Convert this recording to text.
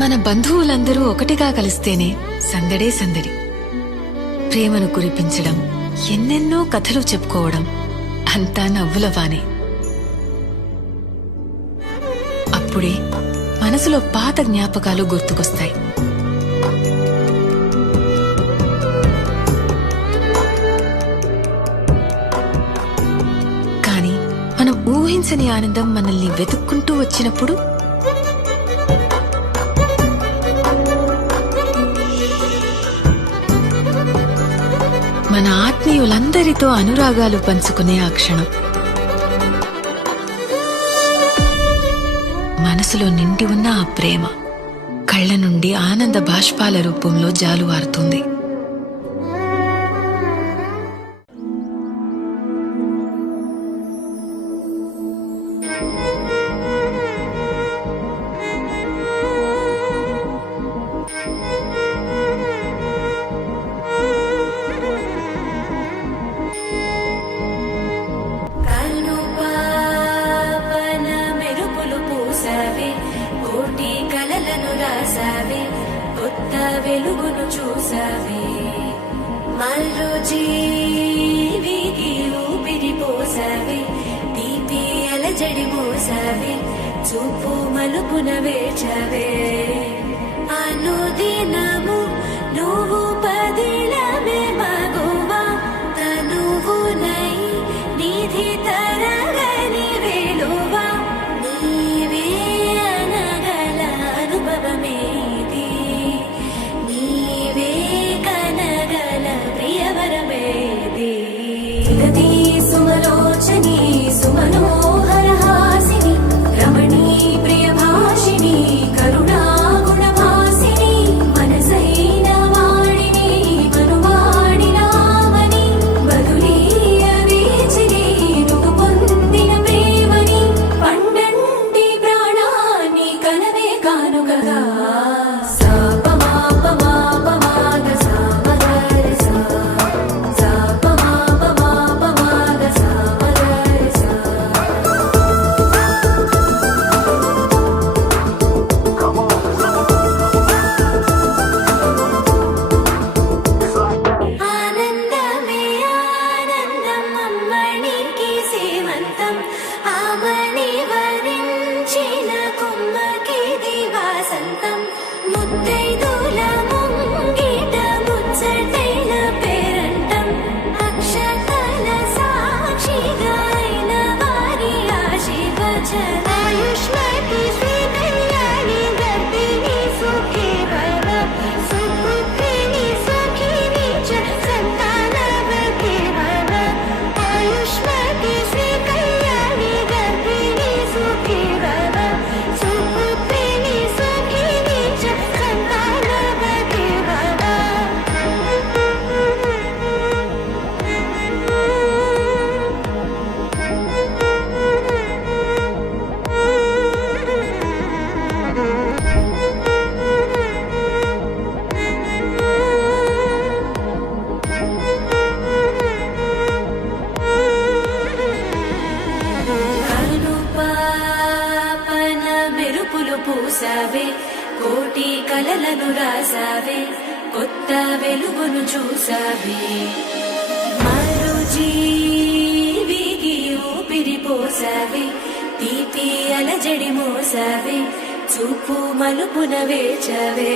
మన బంధువులందరూ ఒకటిగా కలిస్తేనే సందడే సందడి. ప్రేమను కురిపించడం, ఎన్నెన్నో కథలు చెప్పుకోవడం, అంతా నవ్వులవానే. అప్పుడే మనసులో పాత జ్ఞాపకాలు గుర్తుకొస్తాయి. కానీ మనం ఊహించని ఆనందం మనల్ని వెతుక్కుంటూ వచ్చినప్పుడు మన ఆత్మీయులందరితో అనురాగాలు పంచుకునే ఆ క్షణం మనసులో నిండి ఉన్న ఆ ప్రేమ కళ్ల నుండి ఆనంద బాష్పాల రూపంలో జాలువారుతుంది. కోటి కలలను రాసావే, కొత్త వెలుగును చూసావే, మరో జీవికి ఊపిరి పోసావే, తీపి అలజడి మోసావే, చూపు మలుపున వేచవే. అనుదినము నువ్వు పదిలమే మగువా, తనువునై నిధి తరగని వేలువా, నీవే అనగల అనుభవమేది, నీవే కనగల ప్రియవరమేది. జగదీ సుమలోచని సుమనోహర హాసిని, రమణీ ప్రియభాషిణి, కరుణా గుణభాసిని, మనసైన వాడిని మనువాడినామని, బదులీయ వేచిని నువ్వు పొందిన ప్రేమని, పండంటి ప్రాణాన్ని కనవే కానుకగా. ఆనందమే ఆనందం అమ్మనికి సేవంతం, ఆమని వరించిన కొమ్మకి దివాసంతం, ముత్తైదుల ముంగిట ముచ్చటైన పేరంటం, అక్షతల సాక్షిగా అయిన వారి ఆశీర్వచనం. ఆయుష్మతి శ్రీ కళ్యాణి గర్భిణి సుఖీ భవ, సుపుత్రిణి సుఖిని చ సంతానవతి భవ. ఆయుష్మతి శ్రీ కళ్యాణి గర్భిణి సుఖీ భవ, సుపుత్రిణి సుఖిని చ సంతానవతి భవ. కనుపాపన మెరుపులు పూసావే, కోటి కలలను రాసావే, కొత్త వెలుగును చూసావే, మరో జీవికి ఊపిరి పోసావే, తీపి అలజడి మోసావే, చూపు మలుపున వేచవే.